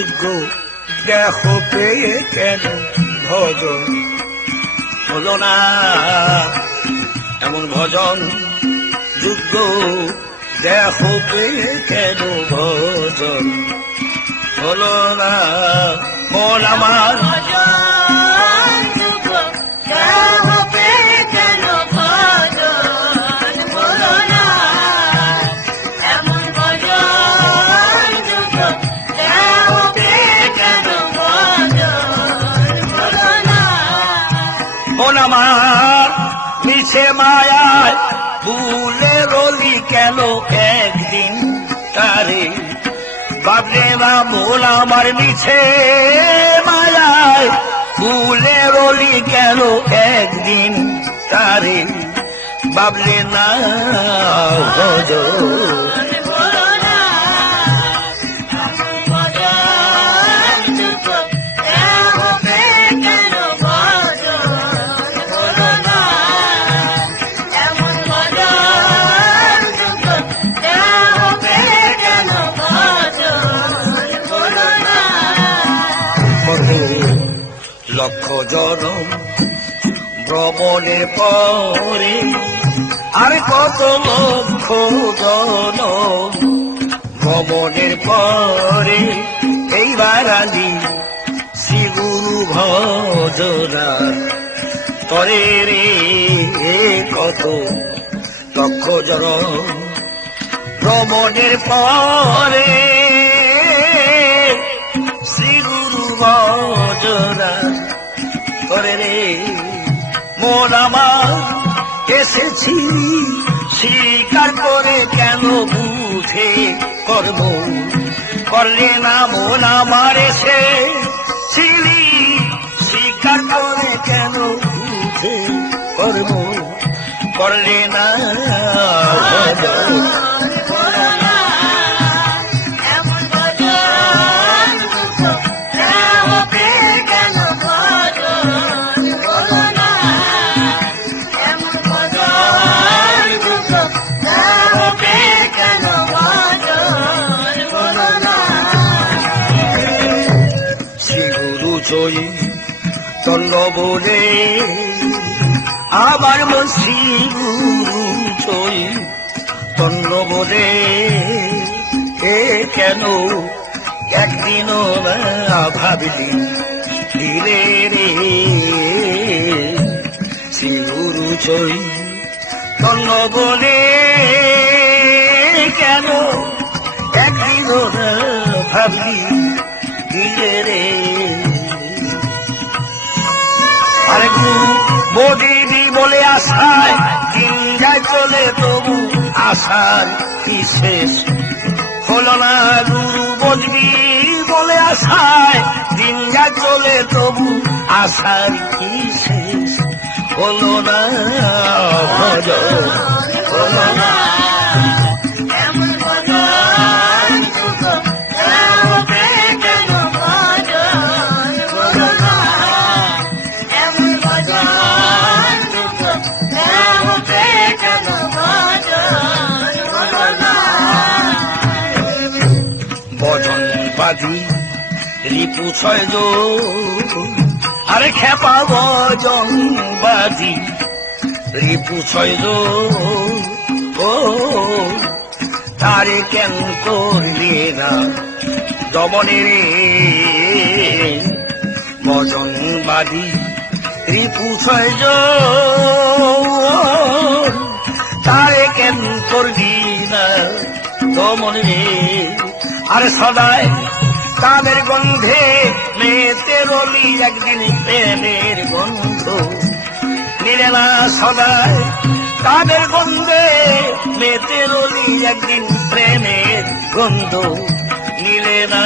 যোগ্য দেখো পেয়ে কেন ভজন হলো না, এমন ভজন যোগ্য দেখো পেয়ে কেন ভজন হলো না। মন আমার আমার মিছে মায়ায় ভুলে রলি কেন একদিন তারে ভাবলে না। মন আমার মিছে মায়ায় ভুলে রলি কেন একদিন তারে ভাবলে না। লক্ষ জনম ভ্রমণের পরে আর কত লক্ষ জনম ভ্রমণের পরে এইবার আলি শ্রীগুরু ভজনা তরে রে। কত লক্ষ জনম ভ্রমণের পরে শ্রীগুরু ভজনা করে রে। মন আমার এসেছি স্বীকার করে কেন বুঝে কর্ম করলে না। মন আমার এসেছিলি স্বীকার করে কেন বুঝে কর্ম করলে না। চন্দ্র বলে আমার মন শ্রীগুরু চই চন্দ্র বলে এ কেন একদিনও না ভাবলি দিলে রে। শ্রীগুরু চই চন্দ্র বলে কেন একদিনও না ভাবলি দিলে রে। আরে বদিদি বলে আশায় দিন যায় চলে তবু আশার কি শেষ হলো না। গুরু বদবি বলে আশায় দিন যায় চলে তবু আশার কি শেষ হলো না। ভজন হলো না। রিপু ছয় আরে খেপা ভজন বাজি রিপু ছয় ও তারে কেন করলে না দমনে রে। ভজন বাজি রিপু ছয় তারে কেন করলি না দমনে রে। আরে সদায় তাদের গন্ধে মেতে রলি একদিন প্রেমের গন্ধ নিলে না। সদায় তাদের গন্ধে মেতে রলি একদিন প্রেমের গন্ধ নিলে না।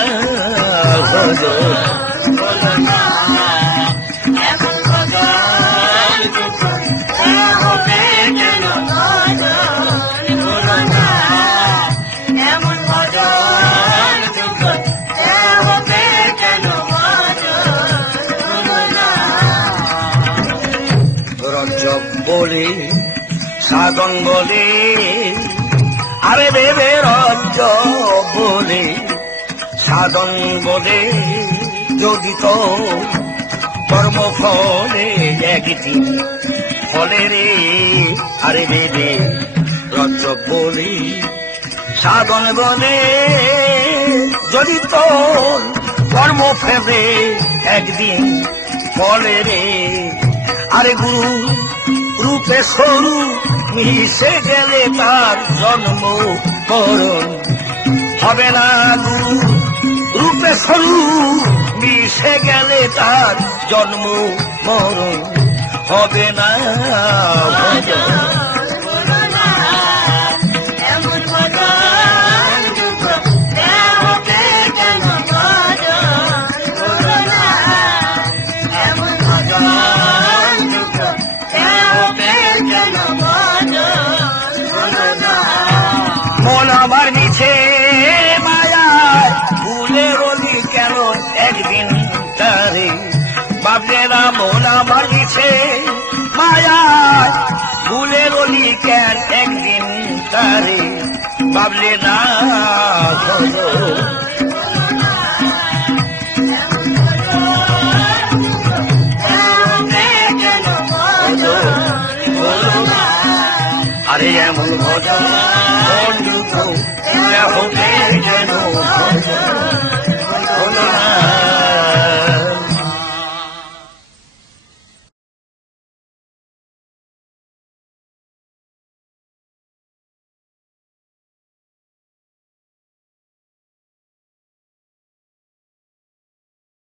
বলে সাধন বলে আরে বেবে রঞ্জ বলে সাধন বলে যদি তো কর্মফলে একদিন ফলে রে আরে বেদে রজ্জব বলে সাধন বলে যদি তোর কর্ম ফেলে একদিন ফলে রে আরে গুরু রূপে সরু মিশে গেলে তার জন্ম করণ হবে না গুরু রূপে সরু মিশে গেলে তার জন্ম মরণ হবে না মন আমার নিচে মায়ায় ভুলে রলি কেন একদিন তারে ভাবলে না মন আমার নিচে মায়ায় ভুলে রলি কেন একদিন তারে ভাবলে না আরে এমন ভজন বন্ধু তো হবে যেন